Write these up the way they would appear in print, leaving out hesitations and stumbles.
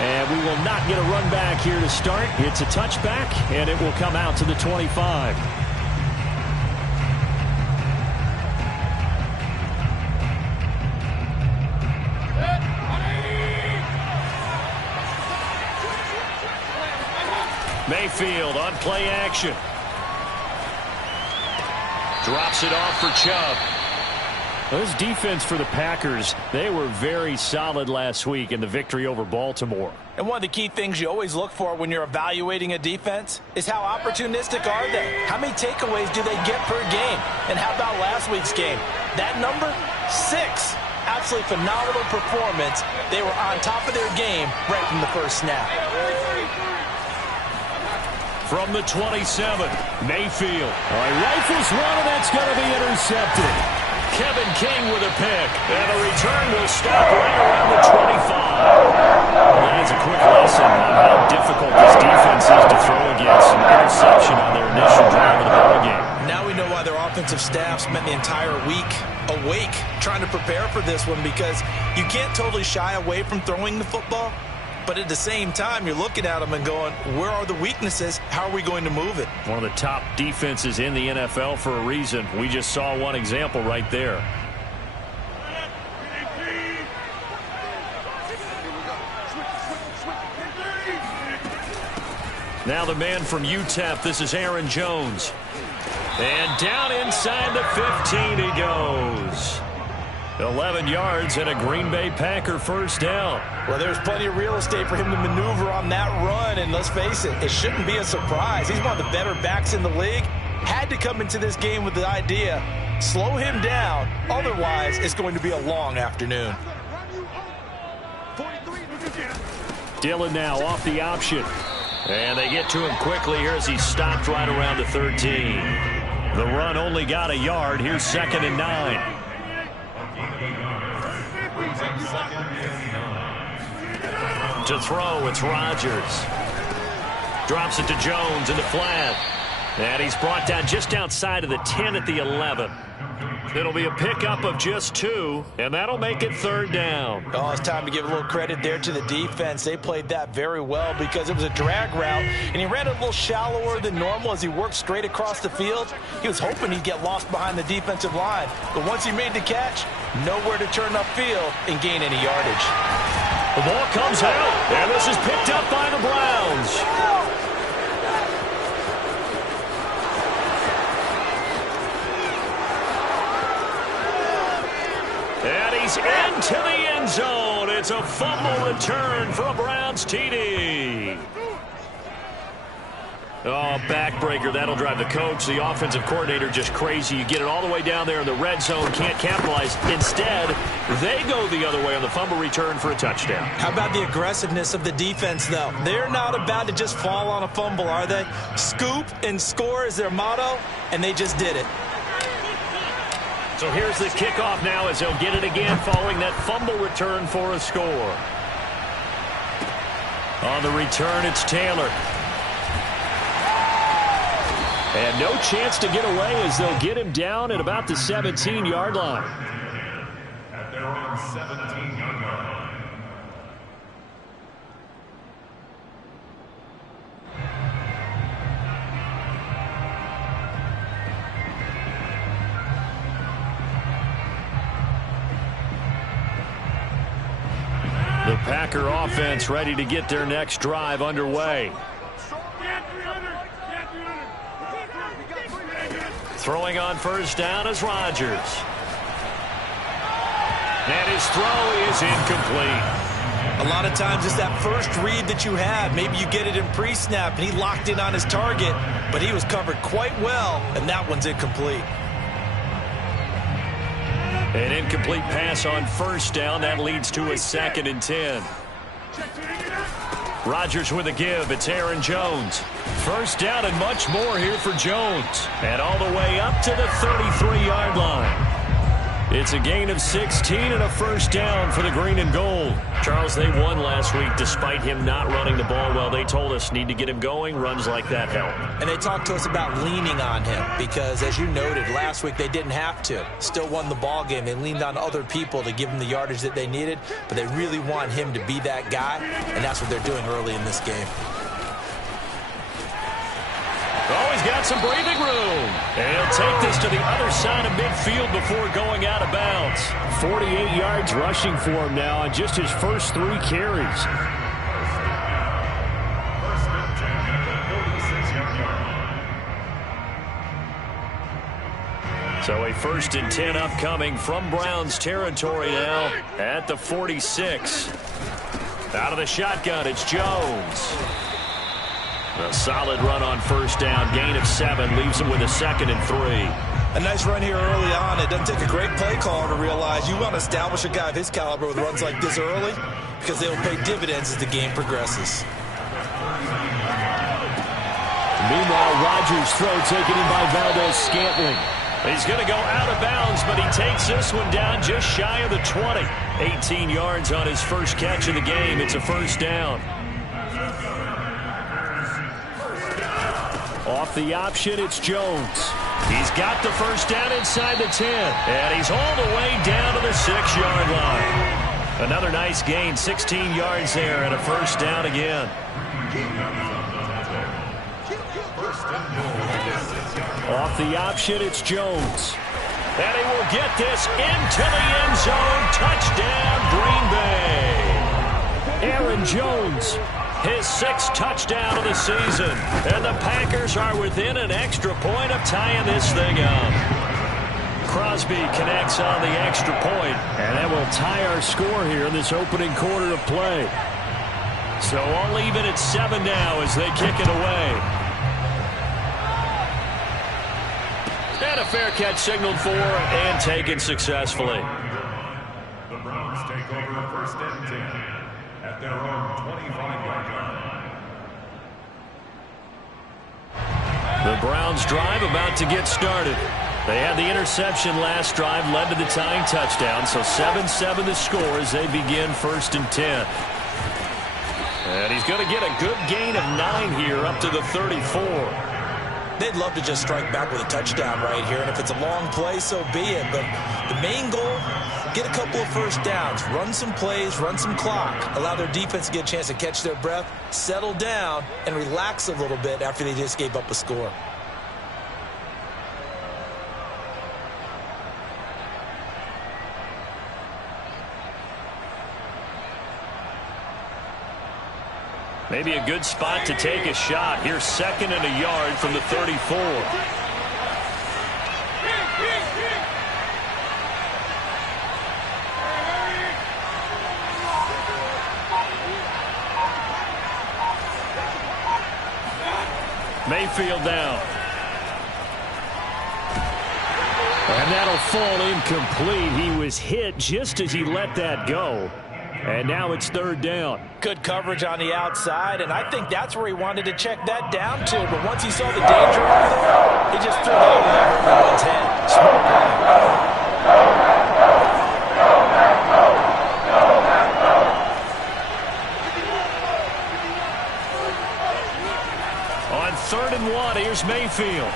And we will not get a run back here to start. It's a touchback, and it will come out to the 25. Mayfield on play action. Drops it off for Chubb. This defense for the Packers, they were very solid last week in the victory over Baltimore. And one of the key things you always look for when you're evaluating a defense is how opportunistic are they? How many takeaways do they get per game? And how about last week's game? That number, 6. Absolutely phenomenal performance. They were on top of their game right from the first snap. From the 27, Mayfield. Rifles one, and that's going to be intercepted. Kevin King with a pick, and the return will stop right around the 25. Well, that is a quick lesson on how difficult this defense is to throw against. An interception on their initial drive of the ballgame. Now we know why their offensive staff spent the entire week awake trying to prepare for this one, because you can't totally shy away from throwing the football. But at the same time, you're looking at them and going, where are the weaknesses? How are we going to move it? One of the top defenses in the NFL for a reason. We just saw one example right there. Now the man from UTEP, this is Aaron Jones. And down inside the 15 he goes. 11 yards and a Green Bay Packer first down. Well, there's plenty of real estate for him to maneuver on that run, and let's face it, it shouldn't be a surprise. He's one of the better backs in the league. Had to come into this game with the idea, slow him down, otherwise it's going to be a long afternoon. Dillon now off the option. And they get to him quickly here as he stopped right around the 13. The run only got a yard. Here's 2nd and 9. To throw, it's Rodgers. Drops it to Jones in the flat. And he's brought down just outside of the 10 at the 11. It'll be a pickup of just 2, and that'll make it 3rd down. Oh, it's time to give a little credit there to the defense. They played that very well because it was a drag route, and he ran a little shallower than normal as he worked straight across the field. He was hoping he'd get lost behind the defensive line, but once he made the catch, nowhere to turn upfield and gain any yardage. The ball comes out, and this is picked up by the Browns. And he's into the end zone. It's a fumble return for a Browns TD. Oh, backbreaker. That'll drive the coach, the offensive coordinator, just crazy. You get it all the way down there in the red zone, can't capitalize. Instead, they go the other way on the fumble return for a touchdown. How about the aggressiveness of the defense, though? They're not about to just fall on a fumble, are they? Scoop and score is their motto, and they just did it. So here's the kickoff now as they'll get it again following that fumble return for a score. On the return, it's Taylor. And no chance to get away as they'll get him down at about the 17-yard line. At their own 17-yard line. The Packer offense ready to get their next drive underway. Throwing on first down is Rodgers. And his throw is incomplete. A lot of times it's that first read that you have. Maybe you get it in pre-snap, and he locked in on his target, but he was covered quite well, and that one's incomplete. An incomplete pass on first down. That leads to a 2nd and 10. Rodgers with a give. It's Aaron Jones. First down and much more here for Jones. And all the way up to the 33-yard line. It's a gain of 16 and a first down for the green and gold. Charles, they won last week despite him not running the ball well. They told us need to get him going. Runs like that help. And they talked to us about leaning on him because, as you noted, last week they didn't have to. Still won the ball game. They leaned on other people to give them the yardage that they needed, but they really want him to be that guy, and that's what they're doing early in this game. Oh, he's got some breathing room. And he'll take this to the other side of midfield before going out of bounds. 48 yards rushing for him now on just his first 3 carries. So a 1st and 10 upcoming from Browns territory now at the 46. Out of the shotgun, it's Jones. A solid run on first down. Gain of 7 leaves him with a 2nd and 3. A nice run here early on. It doesn't take a great play caller to realize you want to establish a guy of his caliber with runs like this early because they will pay dividends as the game progresses. Meanwhile, Rodgers' throw taken in by Valdez-Scantling. He's going to go out of bounds, but he takes this one down just shy of the 20. 18 yards on his first catch of the game. It's a first down. Off the option, it's Jones. He's got the first down inside the 10. And he's all the way down to the 6-yard line. Another nice gain, 16 yards there, and a first down again. Off the option, it's Jones. And he will get this into the end zone. Touchdown, Green Bay. Aaron Jones, his 6th touchdown of the season. And the Packers are within an extra point of tying this thing up. Crosby connects on the extra point, and that will tie our score here in this opening quarter of play. So all even at 7 now as they kick it away. And a fair catch signaled for and taken successfully. The Browns take over 1st and 10 at their own 25-yard line. The Browns drive about to get started. They had the interception last drive, led to the tying touchdown, so 7-7 the score as they begin 1st and 10. And he's going to get a good gain of 9 here up to the 34. They'd love to just strike back with a touchdown right here, and if it's a long play, so be it. But the main goal, get a couple of first downs, run some plays, run some clock, allow their defense to get a chance to catch their breath, settle down, and relax a little bit after they just gave up a score. Maybe a good spot to take a shot. Here's 2nd and a yard from the 34. Mayfield down. And that'll fall incomplete. He was hit just as he let that go. And now it's 3rd down. Good coverage on the outside, and I think that's where he wanted to check that down to. But once he saw the danger over there, he just threw that one over everyone's head. Smart play. On 3rd and 1, here's Mayfield.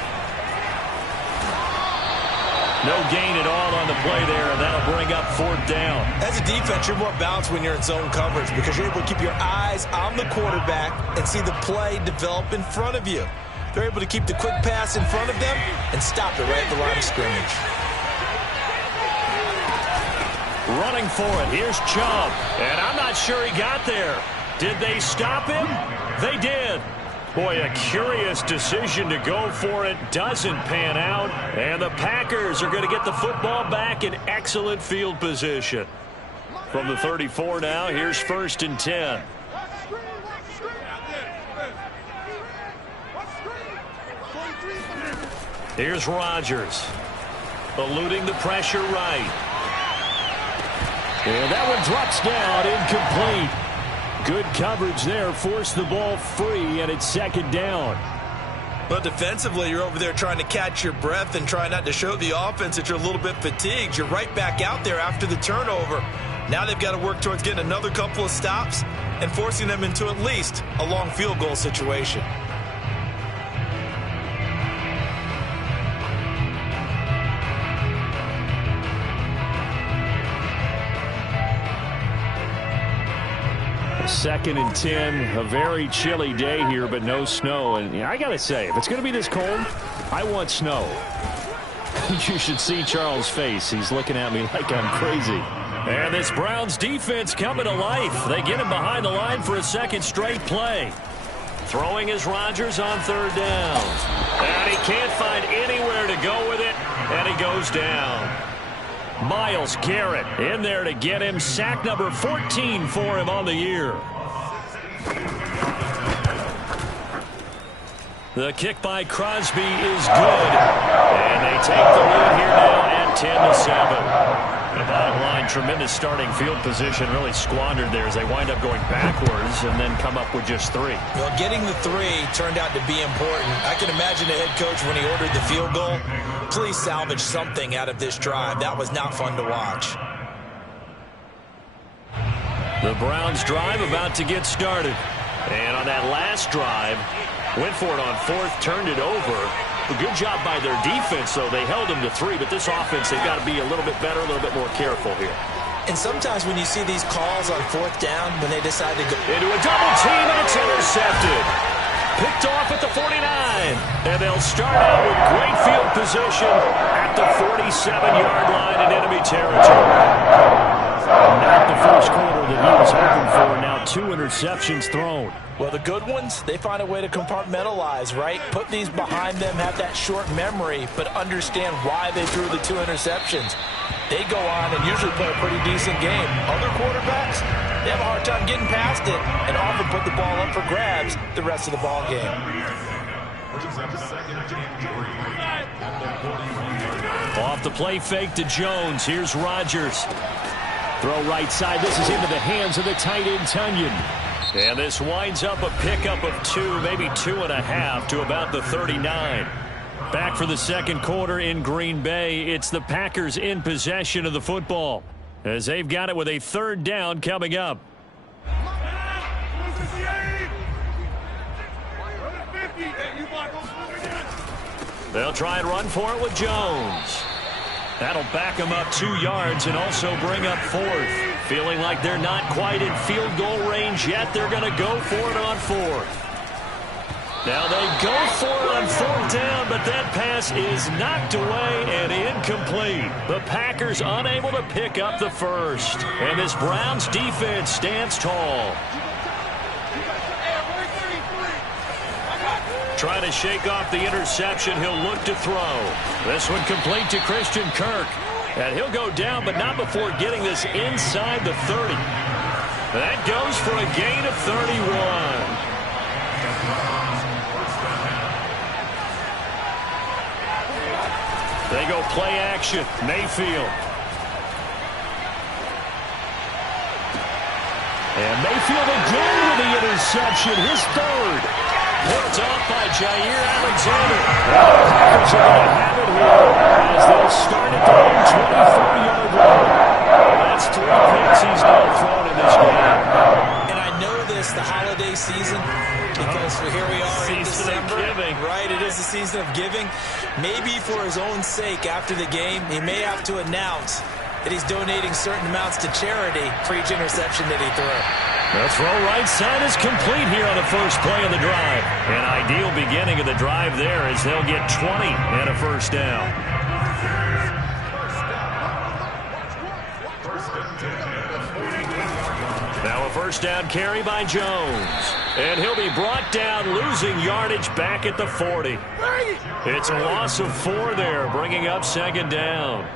No gain at all on the play there, and that'll bring up 4th down. As a defense, you're more balanced when you're in zone coverage because you're able to keep your eyes on the quarterback and see the play develop in front of you. They're able to keep the quick pass in front of them and stop it right at the line of scrimmage. Running for it, here's Chubb. And I'm not sure he got there. Did they stop him? They did. Boy, a curious decision to go for it. Doesn't pan out. And the Packers are going to get the football back in excellent field position. From the 34 now, here's 1st and 10. Here's Rodgers. Eluding the pressure right. And that one drops down, incomplete. Good coverage there, forced the ball free, and it's 2nd down. Well, defensively, you're over there trying to catch your breath and try not to show the offense that you're a little bit fatigued. You're right back out there after the turnover. Now they've got to work towards getting another couple of stops and forcing them into at least a long field goal situation. Second and 10, a very chilly day here, but no snow. And I got to say, if it's going to be this cold, I want snow. You should see Charles' face. He's looking at me like I'm crazy. And this Browns defense coming to life. They get him behind the line for a second straight play. Throwing is Rodgers on third down. And he can't find anywhere to go with it, and he goes down. Myles Garrett in there to get him. Sack number 14 for him on the year. The kick by Crosby is good. And they take the lead here now at 10-7. The bottom line, tremendous starting field position, really squandered there as they wind up going backwards and then come up with just 3. Well, getting the 3 turned out to be important. I can imagine the head coach when he ordered the field goal. Please salvage something out of this drive. That was not fun to watch. The Browns drive about to get started. And on that last drive, went for it on fourth, turned it over. A good job by their defense, though. They held them to 3, but this offense, they've got to be a little bit better, a little bit more careful here. And sometimes when you see these calls on fourth down, when they decide to go into a double team, and it's intercepted. Picked off at the 49. And they'll start out with great field position at the 47-yard line in enemy territory. Not the first quarter that he was hoping for. Now 2 interceptions thrown. Well, the good ones, they find a way to compartmentalize, right? Put these behind them, have that short memory, but understand why they threw the 2 interceptions. They go on and usually play a pretty decent game. Other quarterbacks, they have a hard time getting past it and often put the ball up for grabs the rest of the ball game. Off the play fake to Jones. Here's Rodgers. Throw right side. This is into the hands of the tight end, Tunyon. And this winds up a pickup of 2, maybe 2.5 to about the 39. Back for the second quarter in Green Bay. It's the Packers in possession of the football as they've got it with a third down coming up. They'll try and run for it with Jones. That'll back them up 2 yards and also bring up 4th. Feeling like they're not quite in field goal range yet. They're going to go for it on 4th. Now they go for it on 4th down, but that pass is knocked away and incomplete. The Packers unable to pick up the first. And this Browns defense stands tall. Trying to shake off the interception. He'll look to throw. This one complete to Christian Kirk. And he'll go down, but not before getting this inside the 30. That goes for a gain of 31. They go play action. Mayfield. And Mayfield again with the interception. His 3rd. Picked off by Jair Alexander. The Packers are going to have it here as they'll start at their own 24-yard line. That's 3 picks he's now thrown in this game. And I know this, the holiday season, because here we are in December. Right, it is the season of giving. Maybe for his own sake after the game, he may have to announce that he's donating certain amounts to charity for each interception that he threw. The throw right side is complete here on the first play of the drive. An ideal beginning of the drive there as they'll get 20 and a first down. Now a first down carry by Jones. And he'll be brought down, losing yardage back at the 40. It's a loss of 4 there, bringing up second down.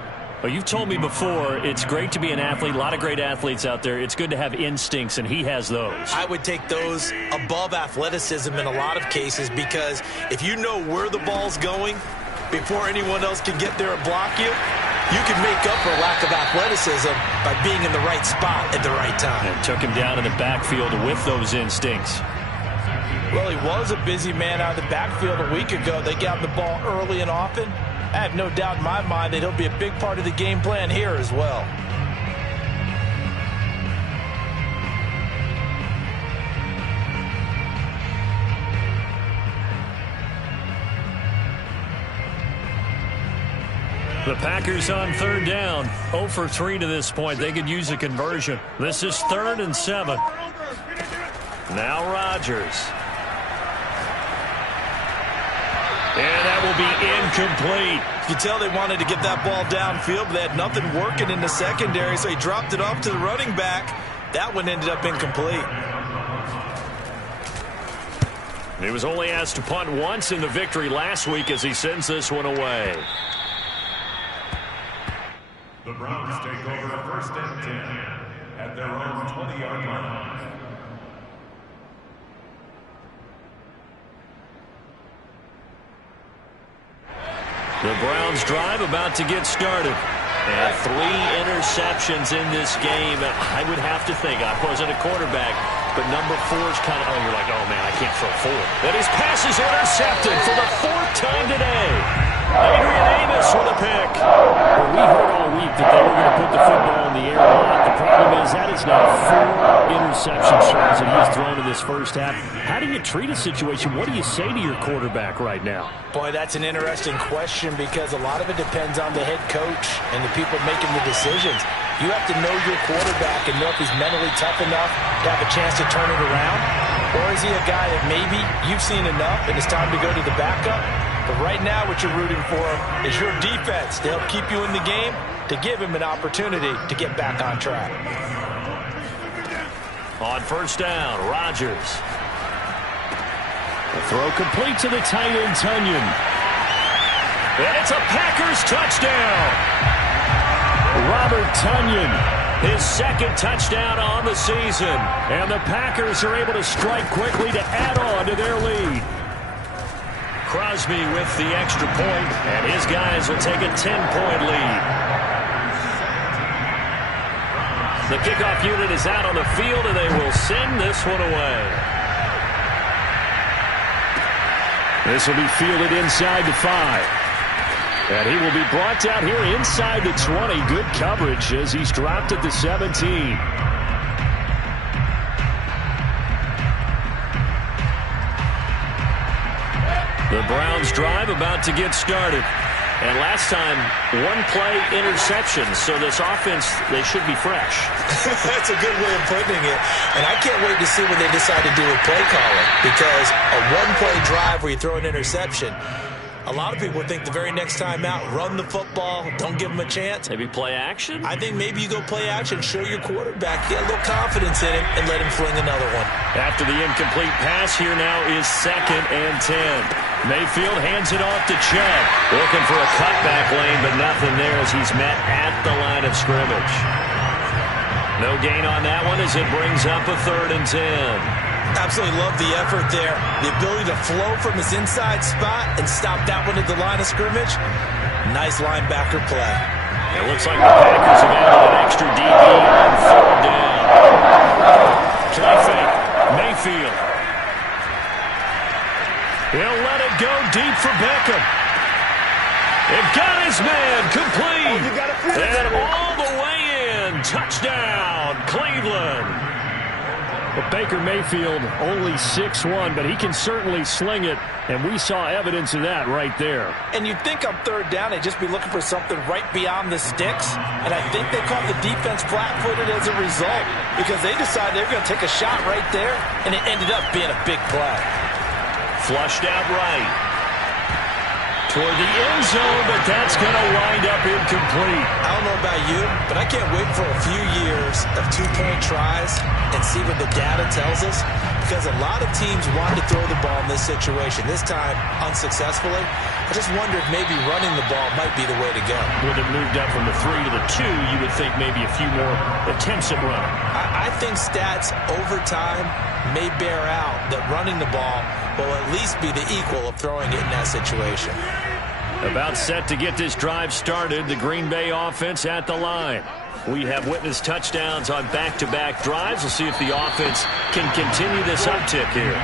Well, you've told me before, it's great to be an athlete. A lot of great athletes out there. It's good to have instincts, and he has those. I would take those above athleticism in a lot of cases because if you know where the ball's going before anyone else can get there and block you, you can make up for lack of athleticism by being in the right spot at the right time. And took him down in the backfield with those instincts. Well, he was a busy man out of the backfield a week ago. They got the ball early and often. I have no doubt in my mind that he'll be a big part of the game plan here as well. The Packers on third down. 0 for 3 to this point. They could use a conversion. This is 3rd and 7. Now Rodgers. And that will be incomplete. You can tell they wanted to get that ball downfield, but they had nothing working in the secondary, so he dropped it off to the running back. That one ended up incomplete. He was only asked to punt once in the victory last week as he sends this one away. The Browns take over 1st and 10 at their own 20-yard line. The Browns drive about to get started. And 3 interceptions in this game. I would have to think, I wasn't a quarterback, but number 4 is kind of, you're like, oh man, I can't throw 4. And his pass is intercepted for the 4th time today. Adrian Amos with a pick. Well, we heard all week that they were going to put the football in the air a lot. The problem is that is now 4 interception tries that he's thrown in this first half. How do you treat a situation? What do you say to your quarterback right now? Boy, that's an interesting question because a lot of it depends on the head coach and the people making the decisions. You have to know your quarterback and know if he's mentally tough enough to have a chance to turn it around. Or is he a guy that maybe you've seen enough and it's time to go to the backup? But right now what you're rooting for is your defense to help keep you in the game, to give him an opportunity to get back on track. On 1st down, Rodgers. The throw complete to the tight end, Tunyon. And it's a Packers touchdown. Robert Tunyon, his 2nd touchdown on the season. And the Packers are able to strike quickly to add on to their lead. Crosby with the extra point, and his guys will take a 10-point lead. The kickoff unit is out on the field, and they will send this one away. This will be fielded inside the 5. And he will be brought down here inside the 20. Good coverage as he's dropped at the 17. The Browns drive about to get started. And last time, 1-play interception. So this offense, they should be fresh. That's a good way of putting it. And I can't wait to see what they decide to do with play calling. Because a 1-play drive where you throw an interception, a lot of people think the very next time out, run the football, don't give them a chance. Maybe play action? I think maybe you go play action, show your quarterback, get a little confidence in him, and let him fling another one. After the incomplete pass, here now is 2nd and 10. Mayfield hands it off to Chubb. Looking for a cutback lane, but nothing there as he's met at the line of scrimmage. No gain on that one as it brings up a 3rd and 10. Absolutely love the effort there. The ability to flow from his inside spot and stop that one at the line of scrimmage. Nice linebacker play. It looks like the Packers have added an extra DB on 3rd down. Play fake. Mayfield. He'll let it go deep for Beckham. It got his man complete. And all the way in. Touchdown, Cleveland. Well, Baker Mayfield only 6'1", but he can certainly sling it, and we saw evidence of that right there. And you'd think on 3rd down they'd just be looking for something right beyond the sticks, and I think they caught the defense flat-footed as a result because they decided they were going to take a shot right there, and it ended up being a big play. Flushed out right. Toward the end zone, but that's going to wind up incomplete. I don't know about you, but I can't wait for a few years of 2-point tries and see what the data tells us, because a lot of teams want to throw the ball in this situation. This time, unsuccessfully. I just wonder if maybe running the ball might be the way to go. When it moved up from the 3 to the 2, you would think maybe a few more attempts at running. I think stats over time may bear out that running the ball will at least be the equal of throwing it in that situation. About set to get this drive started, the Green Bay offense at the line. We have witnessed touchdowns on back-to-back drives. We'll see if the offense can continue this uptick here.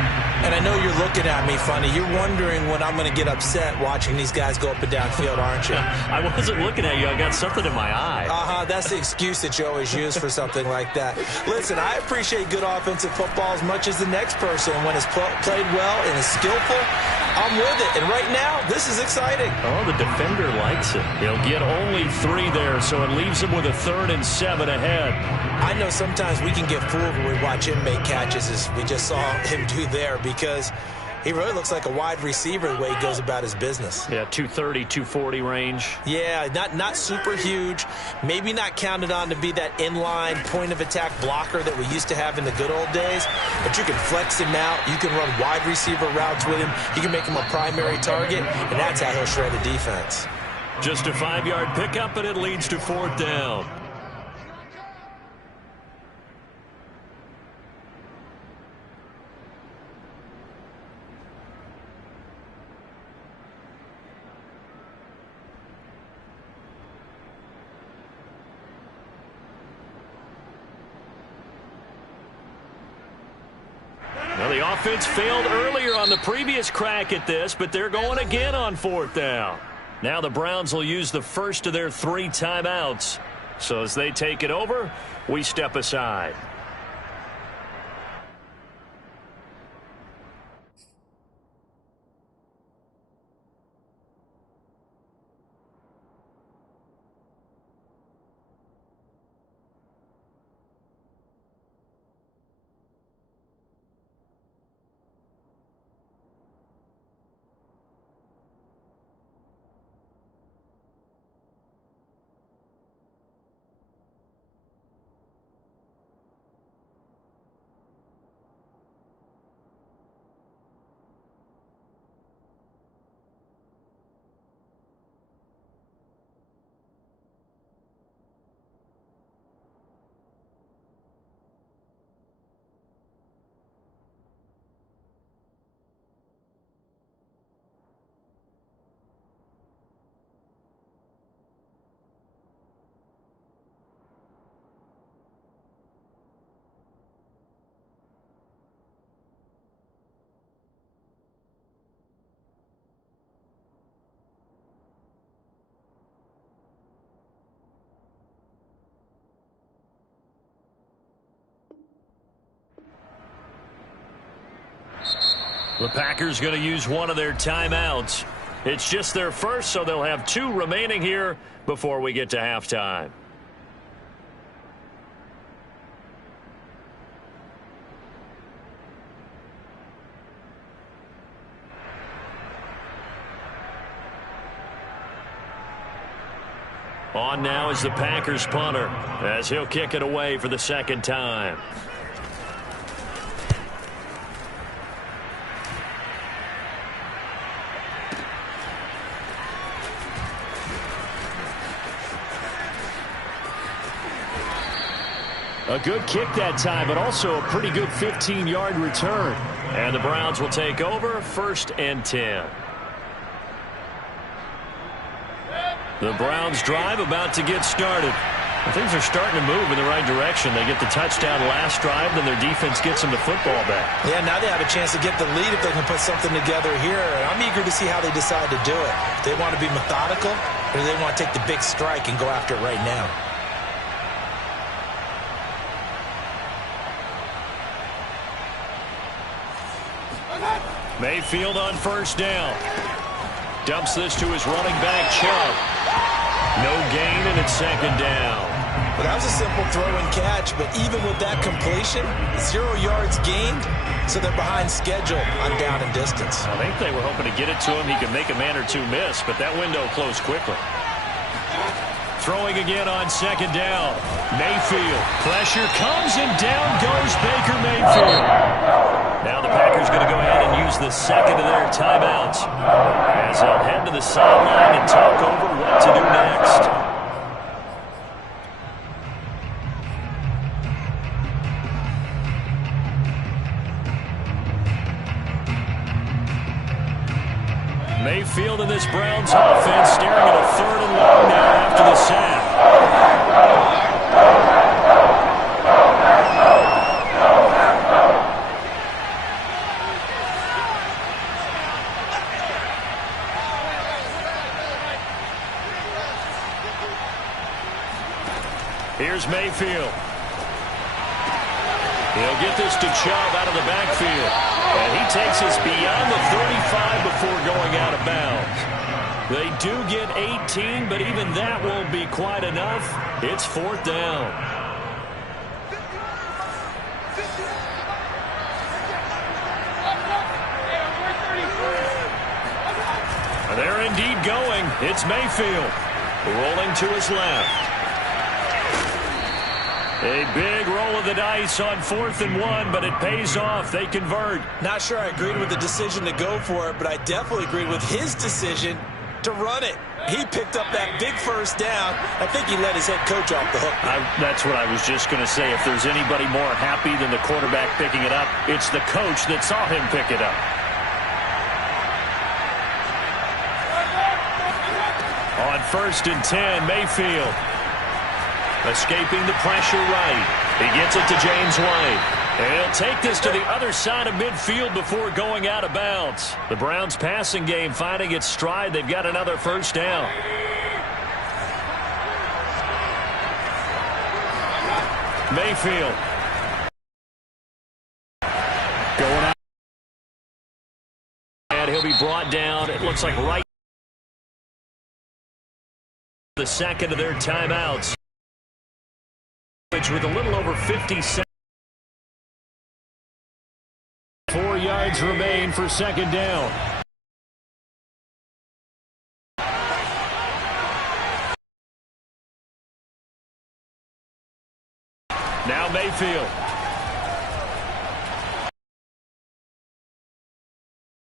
And I know you're looking at me funny. You're wondering when I'm going to get upset watching these guys go up and down field, aren't you? I wasn't looking at you. I got something in my eye. That's the excuse that you always use for something like that. Listen, I appreciate good offensive football as much as the next person. When it's played well and is skillful, I'm with it. And right now, this is exciting. Oh, the defender likes it. He'll get only 3 there, so it leaves him with a 3rd and 7 ahead. I know sometimes we can get fooled when we watch him make catches, as we just saw him do there, because he really looks like a wide receiver the way he goes about his business. Yeah, 230, 240 range. Yeah, not super huge. Maybe not counted on to be that inline point-of-attack blocker that we used to have in the good old days. But you can flex him out. You can run wide receiver routes with him. You can make him a primary target, and that's how he'll shred a defense. Just a 5-yard pickup, and it leads to 4th down. Well, the offense failed earlier on the previous crack at this, but they're going again on 4th down. Now the Browns will use the first of their 3 timeouts. So as they take it over, we step aside. The Packers going to use one of their timeouts. It's just their first, so they'll have 2 remaining here before we get to halftime. On now is the Packers punter, as he'll kick it away for the 2nd time. A good kick that time, but also a pretty good 15-yard return. And the Browns will take over, 1st and 10. The Browns drive about to get started. Things are starting to move in the right direction. They get the touchdown last drive, then their defense gets them the football back. Yeah, now they have a chance to get the lead if they can put something together here. And I'm eager to see how they decide to do it. Do they want to be methodical, or do they want to take the big strike and go after it right now? Mayfield on 1st down. Dumps this to his running back, Chubb. No gain, and it's 2nd down. Well, that was a simple throw and catch, but even with that completion, 0 yards gained, so they're behind schedule on down and distance. I think they were hoping to get it to him. He could make a man or 2 miss, but that window closed quickly. Throwing again on 2nd down. Mayfield. Pressure comes, and down goes Baker Mayfield. Now the Packers going to go ahead and use the 2nd of their timeouts, as they'll head to the sideline and talk over what to do next. Mayfield in this Browns offense staring at a 3rd and long now after the sack. Here's Mayfield. He'll get this to Chubb out of the backfield. And he takes us beyond the 35 before going out of bounds. They do get 18, but even that won't be quite enough. It's 4th down. They're indeed going. It's Mayfield. Rolling to his left. A big roll of the dice on 4th and 1, but it pays off. They convert. Not sure I agreed with the decision to go for it, but I definitely agreed with his decision to run it. He picked up that big first down. I think he let his head coach off the hook. That's what I was just going to say. If there's anybody more happy than the quarterback picking it up, it's the coach that saw him pick it up. On 1st and 10, Mayfield. Escaping the pressure right. He gets it to James White. And he'll take this to the other side of midfield before going out of bounds. The Browns passing game finding its stride. They've got another first down. Mayfield. Going out. And he'll be brought down. It looks like right. The second of their timeouts. With a little over 50 seconds. 4 yards remain for 2nd down. Now Mayfield.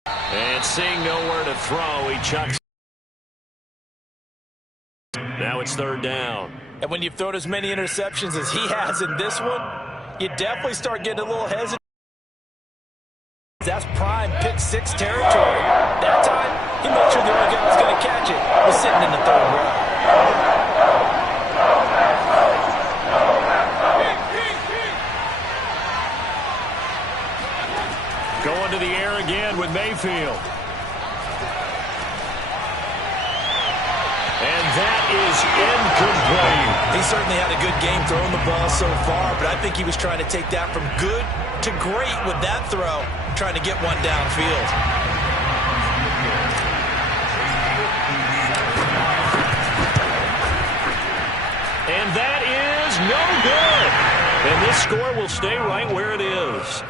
And seeing nowhere to throw, he chucks. Now it's 3rd down. And when you've thrown as many interceptions as he has in this one, you definitely start getting a little hesitant. That's prime pick 6 territory. That time, he made sure the only guy was going to catch it was sitting in the 3rd row. Going to the air again with Mayfield. And that is incomplete. He certainly had a good game throwing the ball so far, but I think he was trying to take that from good to great with that throw, trying to get one downfield. And that is no good. And this score will stay right where it is.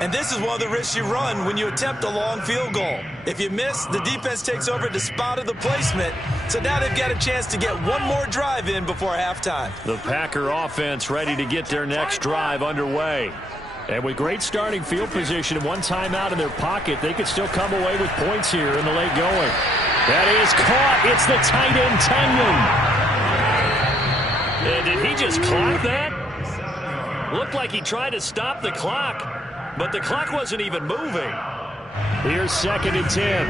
And this is one of the risks you run when you attempt a long field goal. If you miss, the defense takes over the spot of the placement. So now they've got a chance to get one more drive in before halftime. The Packer offense ready to get their next drive underway. And with great starting field position and one timeout in their pocket, they could still come away with points here in the late going. That is caught. It's the tight end, Tunyon. And did he just clock that? Looked like he tried to stop the clock, but the clock wasn't even moving. Here's 2nd and 10.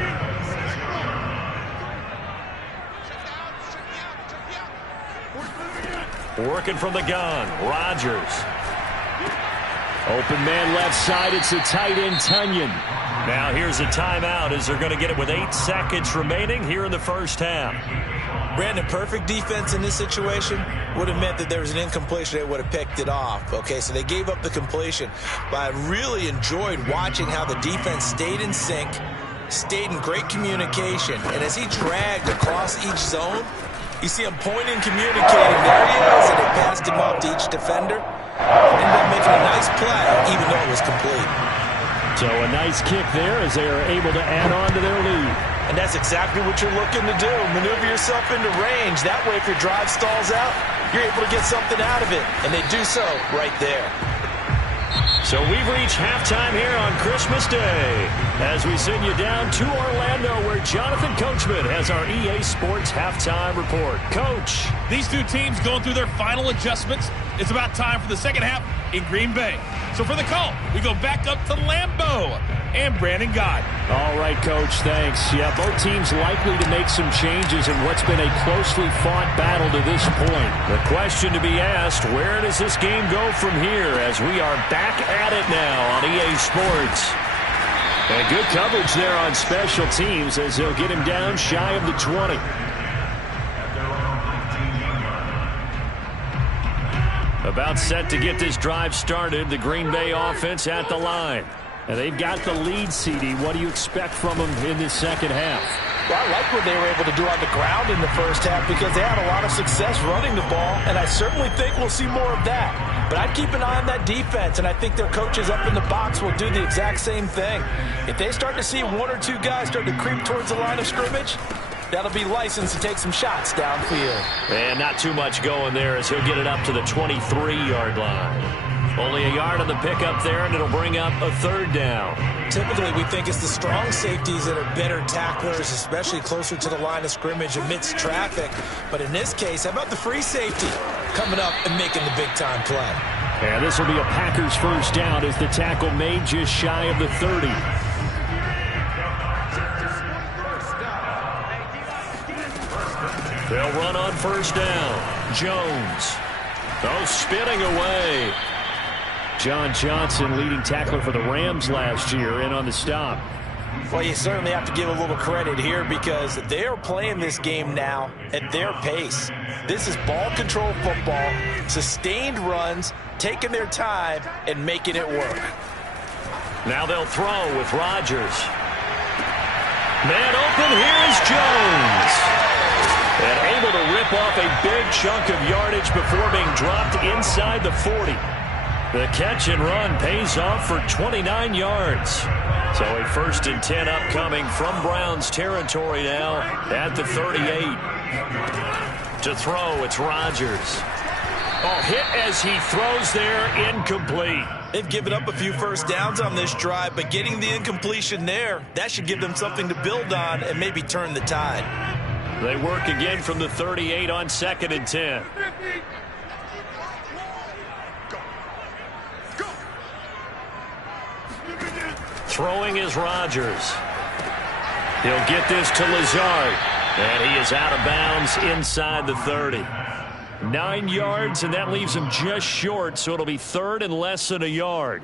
Working from the gun, Rodgers. Open man left side, it's the tight end, Tunyon. Now here's a timeout as they're going to get it with 8 seconds remaining here in the first half. Brandon, perfect defense in this situation would have meant that there was an incompletion. They would have picked it off. Okay, so they gave up the completion. But I really enjoyed watching how the defense stayed in sync, stayed in great communication. And as he dragged across each zone, you see him pointing, communicating. There he is, and they passed him off to each defender. Ended up making a nice play, even though it was complete. So a nice kick there as they are able to add on to their lead. And that's exactly what you're looking to do. Maneuver yourself into range. That way, if your drive stalls out, you're able to get something out of it. And they do so right there. So we've reached halftime here on Christmas Day as we send you down to Orlando where Jonathan Coachman has our EA Sports Halftime Report. Coach. These two teams going through their final adjustments. It's about time for the second half in Green Bay. So for the call, we go back up to Lambeau and Brandon Gott. All right, Coach, thanks. Yeah, both teams likely to make some changes in what's been a closely fought battle to this point. The question to be asked, where does this game go from here as we are back at it now on EA Sports? And good coverage there on special teams as they'll get him down shy of the 20. About set to get this drive started. The Green Bay offense at the line. And they've got the lead, CD. What do you expect from them in this second half? Well, I like what they were able to do on the ground in the first half because they had a lot of success running the ball, and I certainly think we'll see more of that. But I'd keep an eye on that defense, and I think their coaches up in the box will do the exact same thing. If they start to see one or two guys start to creep towards the line of scrimmage, that'll be licensed to take some shots downfield. And not too much going there as he'll get it up to the 23-yard line. Only a yard on the pickup there, and it'll bring up a third down. Typically, we think it's the strong safeties that are better tacklers, especially closer to the line of scrimmage amidst traffic. But in this case, how about the free safety coming up and making the big-time play? And this will be a Packers first down as the tackle made just shy of the 30. They'll run on first down. Jones. Oh, spinning away. John Johnson, leading tackler for the Rams last year, in on the stop. Well, you certainly have to give a little credit here because they are playing this game now at their pace. This is ball control football, sustained runs, taking their time, and making it work. Now they'll throw with Rodgers. Man open, here's Jones. And able to rip off a big chunk of yardage before being dropped inside the 40. The catch and run pays off for 29 yards. So a 1st and 10 upcoming from Browns territory now at the 38. To throw, it's Rodgers. Oh, hit as he throws there, incomplete. They've given up a few first downs on this drive, but getting the incompletion there, that should give them something to build on and maybe turn the tide. They work again from the 38 on 2nd and 10. Throwing is Rodgers. He'll get this to Lazard. And he is out of bounds inside the 30. 9 yards, and that leaves him just short, so it'll be 3rd and less than a yard.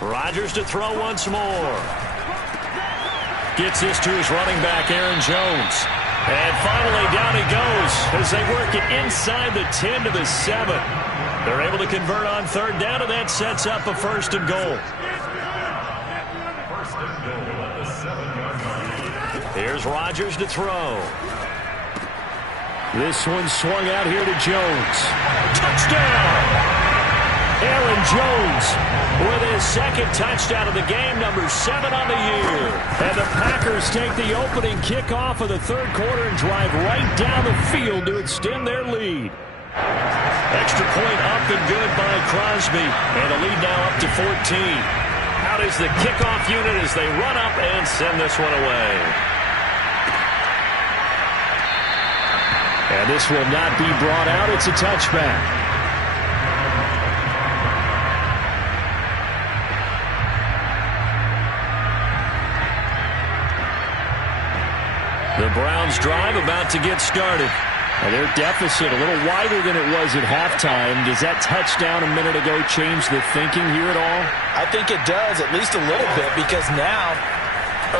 Rodgers to throw once more. Gets this to his running back, Aaron Jones. And finally down he goes as they work it inside the 10 to the 7. They're able to convert on 3rd down, and that sets up a 1st and goal. Here's Rodgers to throw. This one swung out here to Jones. Touchdown! Aaron Jones with his 2nd touchdown of the game, number 7 on the year. And the Packers take the opening kickoff of the 3rd quarter and drive right down the field to extend their lead. Extra point up and good by Crosby. And the lead now up to 14. Out is the kickoff unit as they run up and send this one away. And this will not be brought out. It's a touchback. The Browns drive about to get started. And their deficit a little wider than it was at halftime. Does that touchdown a minute ago change the thinking here at all? I think it does, at least a little bit, because now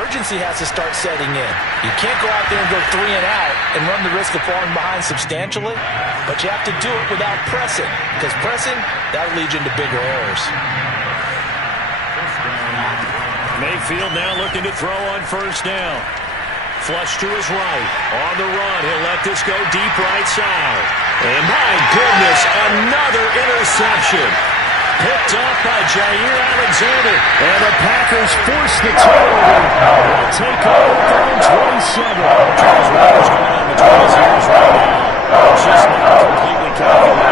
urgency has to start setting in. You can't go out there and go 3 and out and run the risk of falling behind substantially, but you have to do it without pressing, because pressing, that'll lead you into bigger errors. Mayfield now looking to throw on 1st down. Flush to his right. On the run, he'll let this go deep right side. And my goodness, another interception. Picked up by Jair Alexander. And the Packers force the turnover. They'll take over from 27. Charles Rodgers coming on between his ears right now. It's just not completely calculated.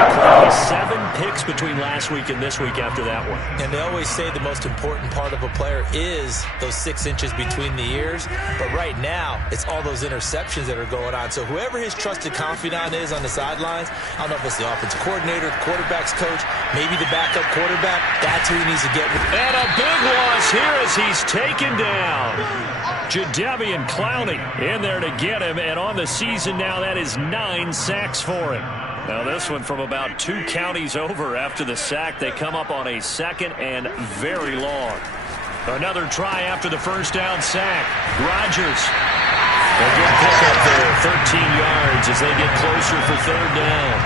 7 picks between last week and this week after that one. And they always say the most important part of a player is those 6 inches between the ears. But right now, it's all those interceptions that are going on. So whoever his trusted confidant is on the sidelines, I don't know if it's the offensive coordinator, the quarterback's coach, maybe the backup quarterback, that's who he needs to get with. And a big loss here as he's taken down. Jadeveon Clowney in there to get him. And on the season now, that is 9 sacks for him. Now this one from about 2 counties over after the sack. They come up on a 2nd and very long. Another try after the first down sack. Rodgers. A good pickup there, 13 yards as they get closer for 3rd down.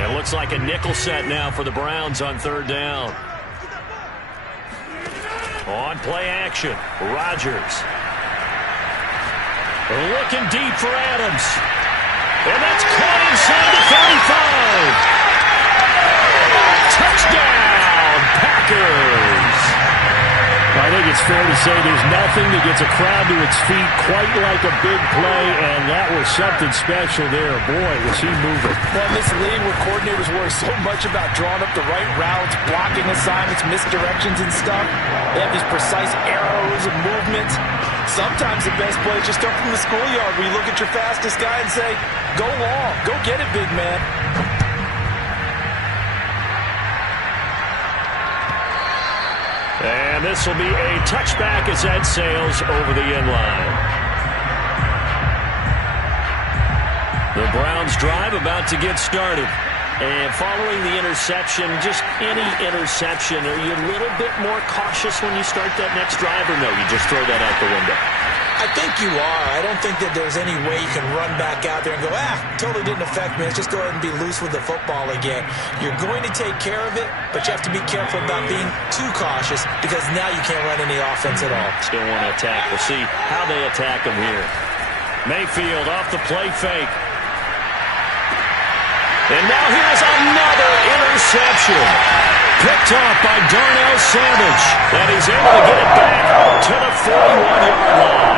It looks like a nickel set now for the Browns on 3rd down. On play action, Rodgers. Looking deep for Adams. And that's caught inside the 35. Touchdown, Packers. I think it's fair to say there's nothing that gets a crowd to its feet quite like a big play, and that was something special there. Boy, was he moving. Well, in this league where coordinators worry so much about drawing up the right routes, blocking assignments, misdirections and stuff, they have these precise arrows and movements. Sometimes the best plays just come from the schoolyard where you look at your fastest guy and say, go long, go get it, big man. And this will be a touchback as that sails over the end line. The Browns drive about to get started. And following the interception, just any interception, are you a little bit more cautious when you start that next drive, or no, you just throw that out the window? I think you are. I don't think that there's any way you can run back out there and go, totally didn't affect me. Let's just go ahead and be loose with the football again. You're going to take care of it, but you have to be careful about being too cautious because now you can't run any offense at all. Still want to attack. We'll see how they attack them here. Mayfield off the play fake. And now here's another interception. Picked off by Darnell Savage. And he's able to get it back to the 41-yard line.